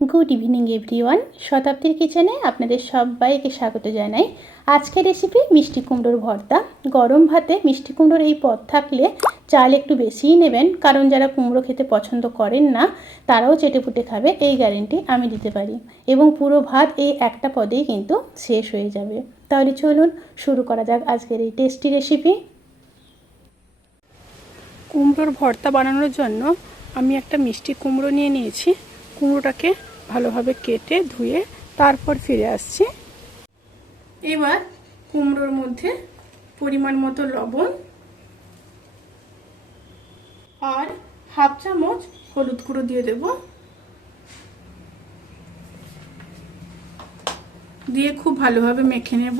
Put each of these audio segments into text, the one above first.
Good evening everyone শতাব্দীর কিচেনে আপনাদের সবাইকে স্বাগত জানাই। আজকের রেসিপি মিষ্টি কুমড়োর ভর্তা। গরম ভাতে মিষ্টি কুমড়োর এই পদ থাকলে চাল একটু বেশিই নেবেন, কারণ যারা কুমড়ো খেতে পছন্দ করেন না, তারাও চেটেপুটে খাবে। এই গ্যারেন্টি আমি দিতে পারি। এবং পুরো ভাত এই একটা পদেই কিন্তু শেষ হয়ে যাবে। তাহলে চলুন শুরু করা যাক আজকের এই টেস্টি রেসিপি কুমড়োর ভর্তা বানানোর জন্য আমি একটা মিষ্টি কুমড়ো নিয়ে নিয়েছি। কুমড়োটাকে ভালোভাবে কেটে ধুয়ে তারপর ফিরে আসছি। এবার কুমড়োর মধ্যে পরিমাণ মতো লবণ আর হাফ চামচ হলুদ গুঁড়ো দিয়ে দেব। দিয়ে খুব ভালোভাবে মেখে নেব।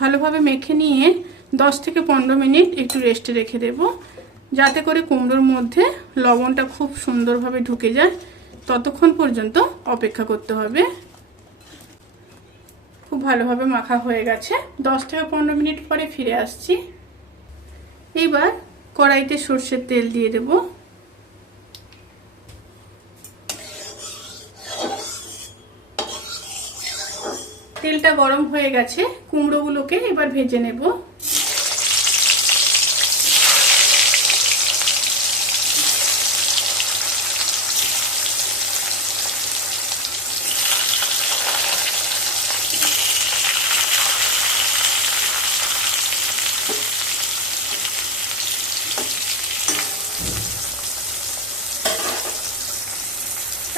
ভালোভাবে মেখে নিয়ে 10 থেকে পনেরো মিনিট একটু রেস্টে রেখে দেব। যাতে করে কুমড়োর মধ্যে লবণটা খুব সুন্দরভাবে ঢুকে যায়। ততক্ষণ পর্যন্ত অপেক্ষা করতে হবে। খুব ভালোভাবে মাখা হয়ে গেছে। 10 থেকে পনেরো মিনিট পরে ফিরে আসছি। এইবার কড়াইতে সর্ষের তেল দিয়ে দেবো। তেলটা গরম হয়ে গেছে। কুমড়োগুলোকে এবার ভেজে নেব।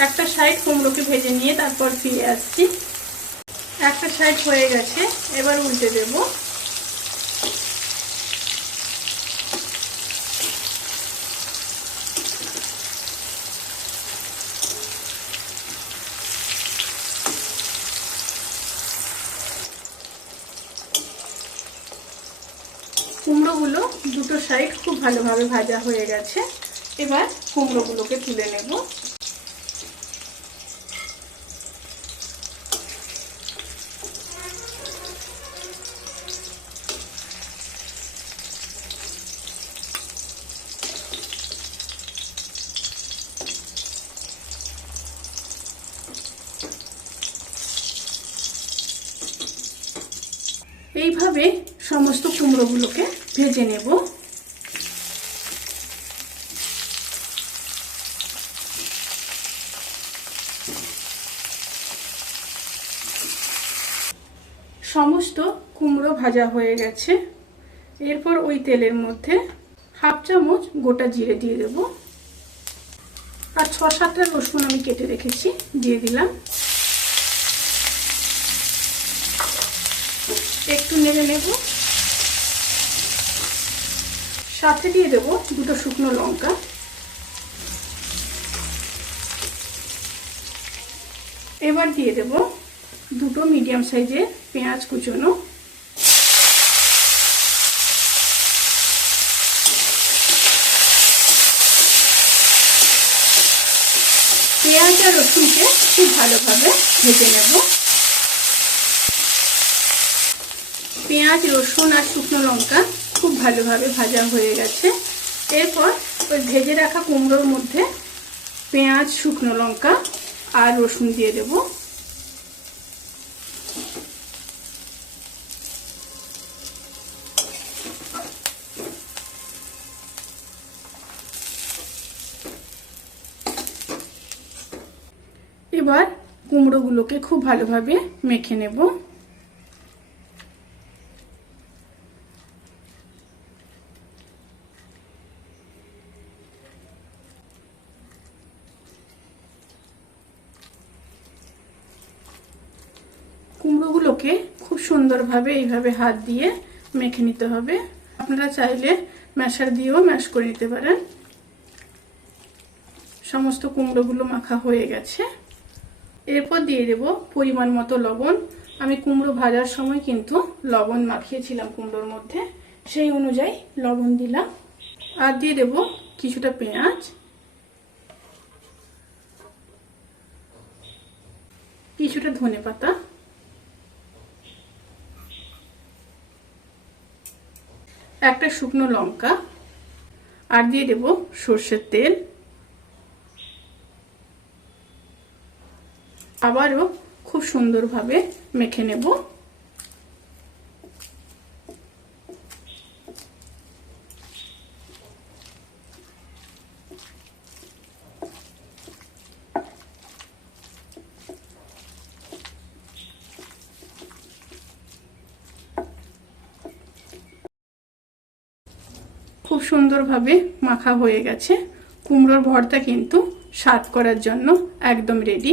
একটা সাইড কুমড়োকে ভেজে নিয়ে তারপর ফিরে আসছি। একটা সাইড হয়ে গেছে, এবার উল্টে দেব। কুমড়োগুলো দুটো সাইড খুব ভালোভাবে ভাজা হয়ে গেছে। এবার কুমড়োগুলোকে তুলে নেব। এইভাবে সমস্ত কুমড়োগুলোকে ভেজে নেব। সমস্ত কুমড়ো ভাজা হয়ে গেছে। এরপর ওই তেলের মধ্যে হাফ চামচ গোটা জিরে দিয়ে দেব। আর ছ সাতটা রসুন আমি কেটে রেখেছি, দিয়ে দিলাম। একটু নেড়ে নেব। সাথে দিয়ে দেব দুটো শুকনো লঙ্কা। এবার দিয়ে দেব দুটো মিডিয়াম সাইজের পেঁয়াজ কুচোনো। পেঁয়াজ আর রসুনকে খুব ভালোভাবে ভেজে নেব। পেঁয়াজ, রসুন আর শুকনো লঙ্কা খুব ভালোভাবে ভাজা হয়ে গেছে। এরপর ওই ভেজে রাখা কুমড়োর মধ্যে পেঁয়াজ, শুকনো লঙ্কা আর রসুন দিয়ে দেব। এবার কুমড়োগুলোকে খুব ভালোভাবে মেখে নেব। কুমড়োগুলোকে খুব সুন্দরভাবে এইভাবে হাত দিয়ে মেখে নিতে হবে। আপনারা চাইলে ম্যাশার দিয়েও ম্যাশ করে নিতে পারেন। সমস্ত কুমড়োগুলো মাখা হয়ে গেছে। এরপর দিয়ে দেব পরিমাণ মতো লবণ। আমি কুমড়ো ভাজার সময় কিন্তু লবণ মাখিয়েছিলাম কুমড়োর মধ্যে। সেই অনুযায়ী লবণ দিলাম। আর দিয়ে দেব কিছুটা পেঁয়াজ। কিছুটা ধনে পাতা একটা শুকনো লঙ্কা আর দিয়ে দেব সর্ষের তেল। আবারও খুব সুন্দরভাবে মেখে নেব। খুব সুন্দরভাবে মাখা হয়ে গেছে। কুমড়োর ভর্তা কিন্তু স্বাদ করার জন্য একদম রেডি